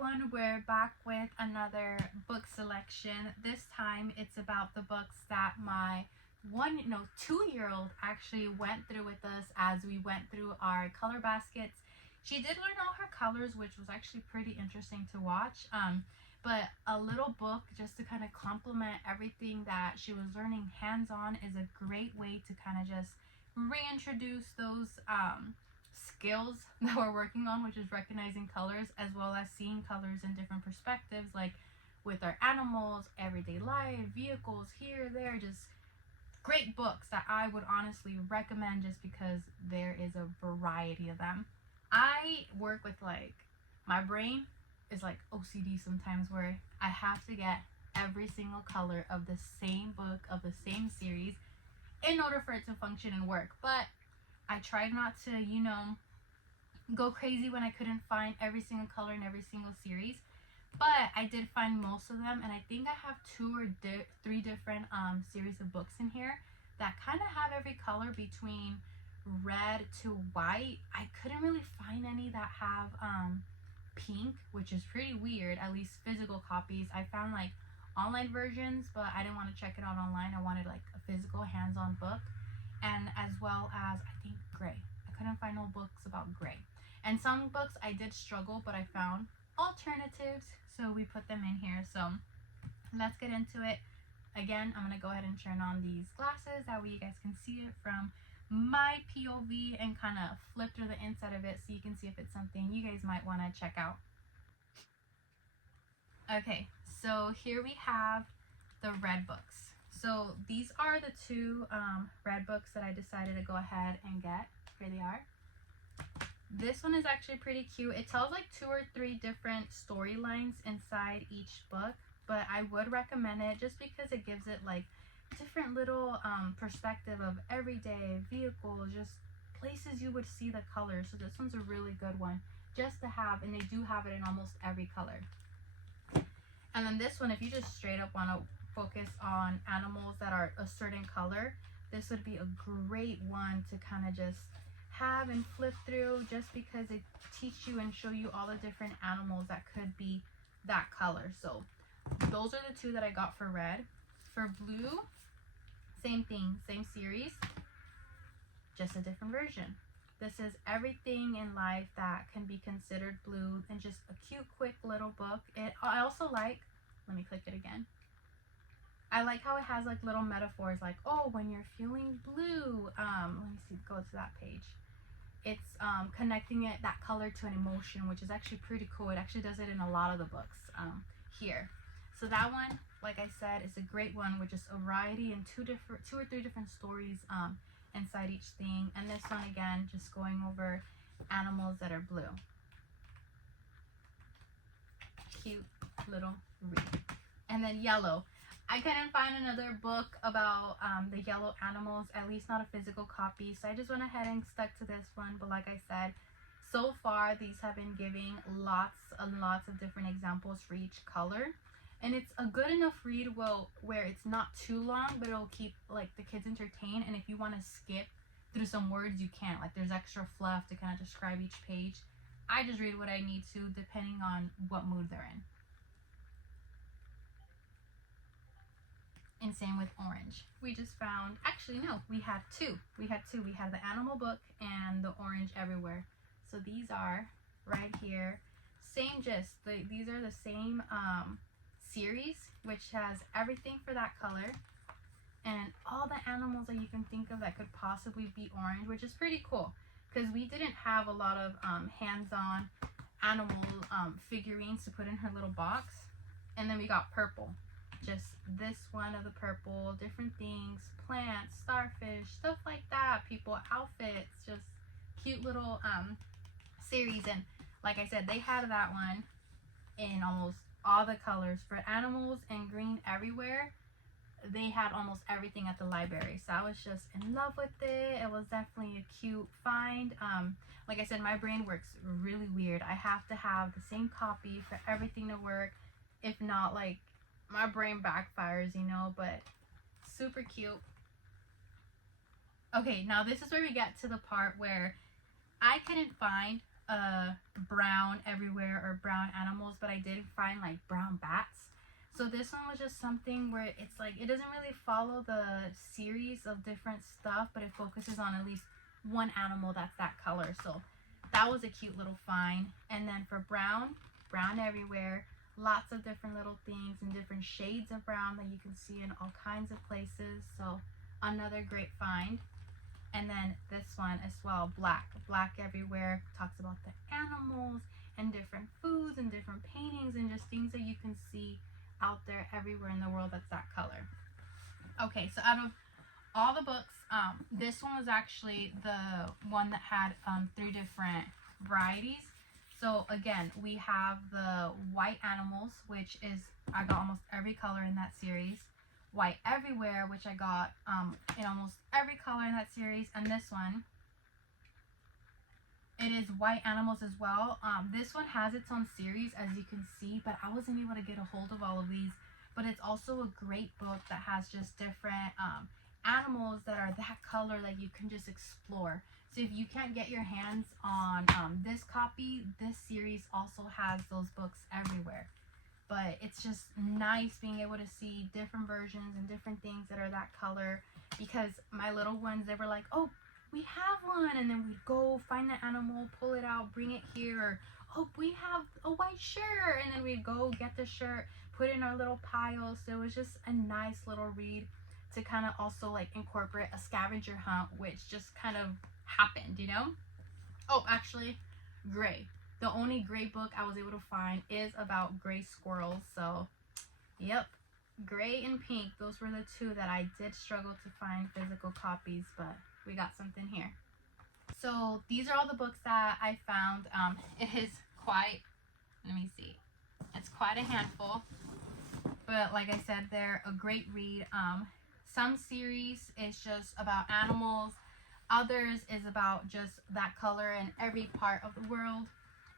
everyone, we're back with another book selection. This time it's about the books that my 2-year-old actually went through with us as we went through our color baskets. She did learn all her colors, which was actually pretty interesting to watch. But a little book just to kind of complement everything that she was learning hands-on is a great way to kind of just reintroduce those skills that we're working on, which is recognizing colors as well as seeing colors in different perspectives, like with our animals, everyday life, vehicles, here, there. Just great books that I would honestly recommend just because there is a variety of them. I work with, like, my brain is like OCD sometimes, where I have to get every single color of the same book, of the same series, in order for it to function and work. But I tried not to, go crazy when I couldn't find every single color in every single series. But I did find most of them, and I think I have 2 or 3 different series of books in here that kind of have every color between red to white. I couldn't really find any that have pink, which is pretty weird, at least physical copies. I found like online versions, but I didn't want to check it out online. I wanted like a physical hands-on book, and as well as I think gray. I couldn't find no books about gray. And some books I did struggle, but I found alternatives, so we put them in here. So let's get into it. Again, I'm gonna go ahead and turn on these glasses, that way you guys can see it from my POV and kind of flip through the inside of it so you can see if it's something you guys might want to check out. Okay, so here we have the red books. So these are the 2 red books that I decided to go ahead and get. Here they are. This one is actually pretty cute. It tells like 2 or 3 different storylines inside each book, but I would recommend it just because it gives it like different little perspective of everyday vehicles, just places you would see the colors. So this one's a really good one just to have, and they do have it in almost every color. And then this one, if you just straight up want to focus on animals that are a certain color, this would be a great one to kind of just have and flip through, just because it teach you and show you all the different animals that could be that color. So those are the 2 that I got for red. For blue, same thing, same series, just a different version. This is everything in life that can be considered blue, and just a cute, quick little book. I also like, let me click it again. I like how it has like little metaphors, like, oh, when you're feeling blue, let me see, go to that page. It's connecting that color to an emotion, which is actually pretty cool. It actually does it in a lot of the books here. So that one, like I said, is a great one with just a variety and 2 or 3 different stories inside each thing. And this one, again, just going over animals that are blue. Cute little read. And then yellow. I couldn't find another book about the yellow animals, at least not a physical copy, so I just went ahead and stuck to this one. But like I said, so far these have been giving lots and lots of different examples for each color, and it's a good enough read where it's not too long, but it'll keep like the kids entertained. And if you want to skip through some words, you can. Like, there's extra fluff to kind of describe each page. I just read what I need to, depending on what mood they're in. And same with orange. We just found, actually no, we had 2. We had the animal book and the orange everywhere. So these are right here. Same gist. These are the same series, which has everything for that color. And all the animals that you can think of that could possibly be orange, which is pretty cool. Because we didn't have a lot of hands-on animal figurines to put in her little box. And then we got purple. Just this one of the purple, different things, plants, starfish, stuff like that, people, outfits, just cute little series. And like I said, they had that one in almost all the colors. For animals and green everywhere, they had almost everything at the library. So I was just in love with it. It was definitely a cute find. Like I said, my brain works really weird. I have to have the same copy for everything to work. If not, like, my brain backfires, but super cute. Okay, now this is where we get to the part where I couldn't find brown everywhere or brown animals, but I did find like brown bats. So this one was just something where it's like it doesn't really follow the series of different stuff, but it focuses on at least one animal that's that color. So that was a cute little find. And then for brown everywhere, lots of different little things and different shades of brown that you can see in all kinds of places. So another great find. And then this one as well, black everywhere, talks about the animals and different foods and different paintings and just things that you can see out there everywhere in the world that's that color. Okay, so out of all the books, this one was actually the one that had 3 different varieties. So again, we have the white animals, which is, I got almost every color in that series. White everywhere, which I got in almost every color in that series. And this one, it is white animals as well. This one has its own series, as you can see, but I wasn't able to get a hold of all of these. But it's also a great book that has just different animals that are that color that you can just explore. So if you can't get your hands on this copy, this series also has those books everywhere. But it's just nice being able to see different versions and different things that are that color, because my little ones, they were like, oh, we have one, and then we'd go find the animal, pull it out, bring it here, or oh, we have a white shirt, and then we'd go get the shirt, put it in our little pile. So it was just a nice little read to kind of also like incorporate a scavenger hunt, which just kind of happened, you know. Oh, actually, gray. The only gray book I was able to find is about gray squirrels. So, yep, gray and pink. Those were the 2 that I did struggle to find physical copies, but we got something here. So these are all the books that I found. It is quite, let me see, it's quite a handful. But like I said, they're a great read. Some series is just about animals. Others is about just that color in every part of the world,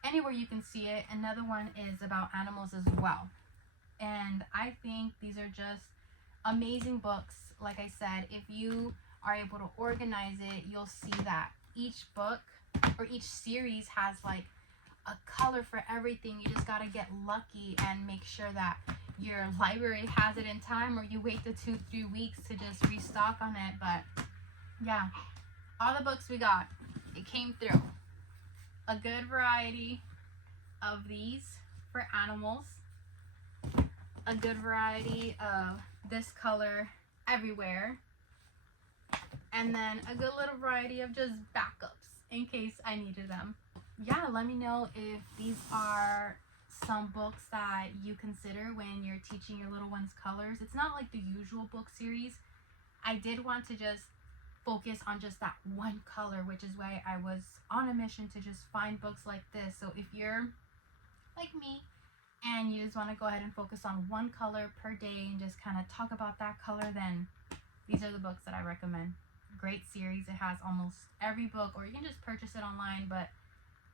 anywhere you can see it. Another one is about animals as well. And I think these are just amazing books. Like I said, if you are able to organize it, you'll see that each book or each series has like a color for everything. You just gotta get lucky and make sure that your library has it in time, or you wait the 2-3 weeks to just restock on it. But yeah, all the books we got, it came through. A good variety of these for animals, a good variety of this color everywhere, and then a good little variety of just backups in case I needed them. Yeah, let me know if these are some books that you consider when you're teaching your little ones colors. It's not like the usual book series. I did want to just focus on just that one color, which is why I was on a mission to just find books like this. So if you're like me and you just want to go ahead and focus on one color per day and just kind of talk about that color, then these are the books that I recommend. Great series. It has almost every book, or you can just purchase it online, but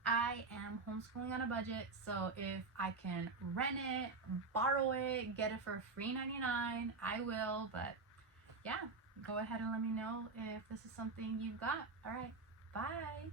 I am homeschooling on a budget, so if I can rent it, borrow it, get it for free $3.99, I will. But yeah, go ahead and let me know if this is something you've got. All right, bye.